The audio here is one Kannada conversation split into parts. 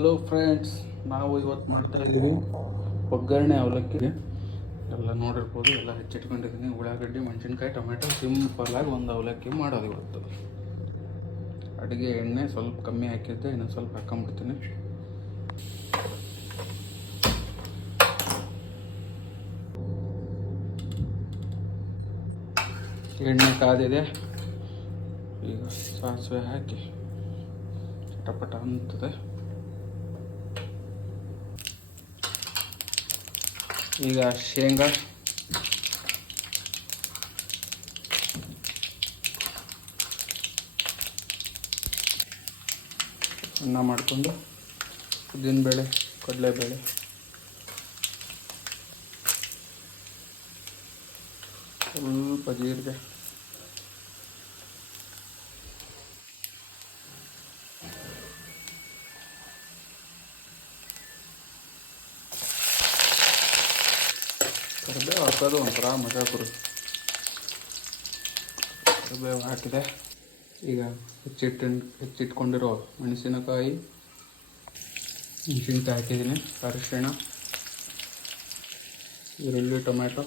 ಹಲೋ ಫ್ರೆಂಡ್ಸ್, ನಾವು ಇವತ್ತು ಮಾಡ್ತಾ ಇದ್ದೀವಿ ಒಗ್ಗರಣೆ ಅವಲಕ್ಕಿ. ಎಲ್ಲ ನೋಡಿರ್ಬೋದು, ಎಲ್ಲ ಹೆಚ್ಚಿಟ್ಕೊಂಡಿದ್ದೀನಿ. ಉಳ್ಳಾಗಡ್ಡಿ, ಮೆಣಸಿನ್ಕಾಯಿ, ಟೊಮೆಟೊ, ಸಿಂಪಲ್ಲಾಗಿ ಒಂದು ಅವಲಕ್ಕಿ ಮಾಡೋದು ಇವತ್ತು. ಅಡುಗೆ ಎಣ್ಣೆ ಸ್ವಲ್ಪ ಕಮ್ಮಿ ಹಾಕಿದ್ದೆ, ಇನ್ನೊಂದು ಸ್ವಲ್ಪ ಹಾಕೊಂಬಿಡ್ತೀನಿ. ಎಣ್ಣೆ ಕಾದಿದೆ, ಈಗ ಸಾಸಿವೆ ಹಾಕಿ ಚಟಪಟ ಅಂತದೆ. ಈಗ ಶೇಂಗಾ, ಅನ್ನ ಮಾಡಿಕೊಂಡು ಉದ್ದಿನಬೇಳೆ, ಕಡಲೆಬೇಳೆ, ಸ್ವಲ್ಪ ಜೀರಿಗೆ, ಕರಿಬೇವು ಹಾಕೋದು ಒಂಥರ ಮಜಾ ಬರುತ್ತೆ. ಕರಿಬೇವು ಹಾಕಿದೆ. ಈಗ ಹೆಚ್ಚಿಟ್ಕೊಂಡಿರೋ ಮೆಣಸಿನಕಾಯಿ ಹಾಕಿದ್ದೀನಿ. ಅರಿಶಿಣ, ಈರುಳ್ಳಿ, ಟೊಮೆಟೊ,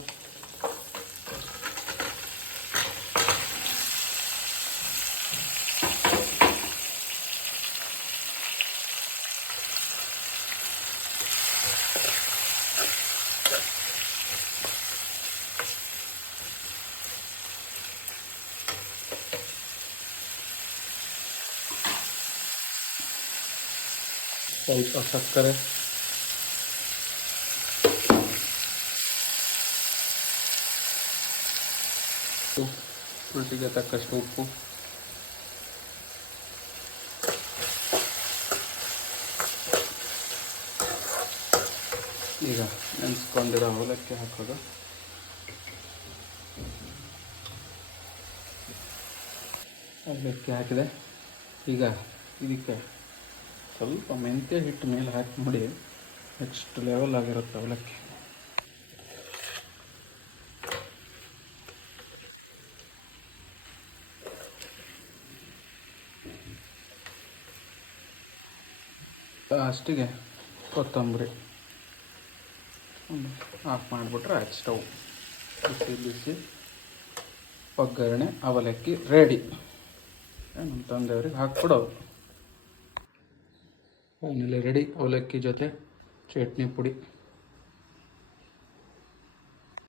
ಸ್ವಲ್ಪ ಸಕ್ಕರೆ, ರುಚಿಗೆ ತಕ್ಕಷ್ಟು ಉಪ್ಪು, ಈಗ ನೆನೆಸ್ಕೊಂಡಿರೋ ಅವಲಕ್ಕಿ ಹಾಕೋದು. ಅವಲಕ್ಕಿ ಹಾಕಿದೆ. ಈಗ ಇದಕ್ಕೆ ಸ್ವಲ್ಪ ಮೆಂತ್ಯ ಹಿಟ್ಟು ಮೇಲೆ ಹಾಕಿ ನೋಡಿ, ನೆಕ್ಸ್ಟ್ ಲೆವೆಲ್ ಆಗಿರುತ್ತೆ ಅವಲಕ್ಕಿ. ಲಾಸ್ಟಿಗೆ ಕೊತ್ತಂಬರಿ ಆಫ್ ಮಾಡಿಬಿಟ್ರೆ ಆಯ್ತು. ಸ್ಟವ್ ಬಿಸಿ ಬಿಸಿ ಒಗ್ಗರಣೆ ಅವಲಕ್ಕಿ ರೆಡಿ. ನಮ್ಮ ತಂದೆಯವ್ರಿಗೆ ಹಾಕ್ಬಿಡೋದು. Finally ready. ಅವಲಕ್ಕಿ ಜೊತೆ ಚಟ್ನಿ ಪುಡಿ.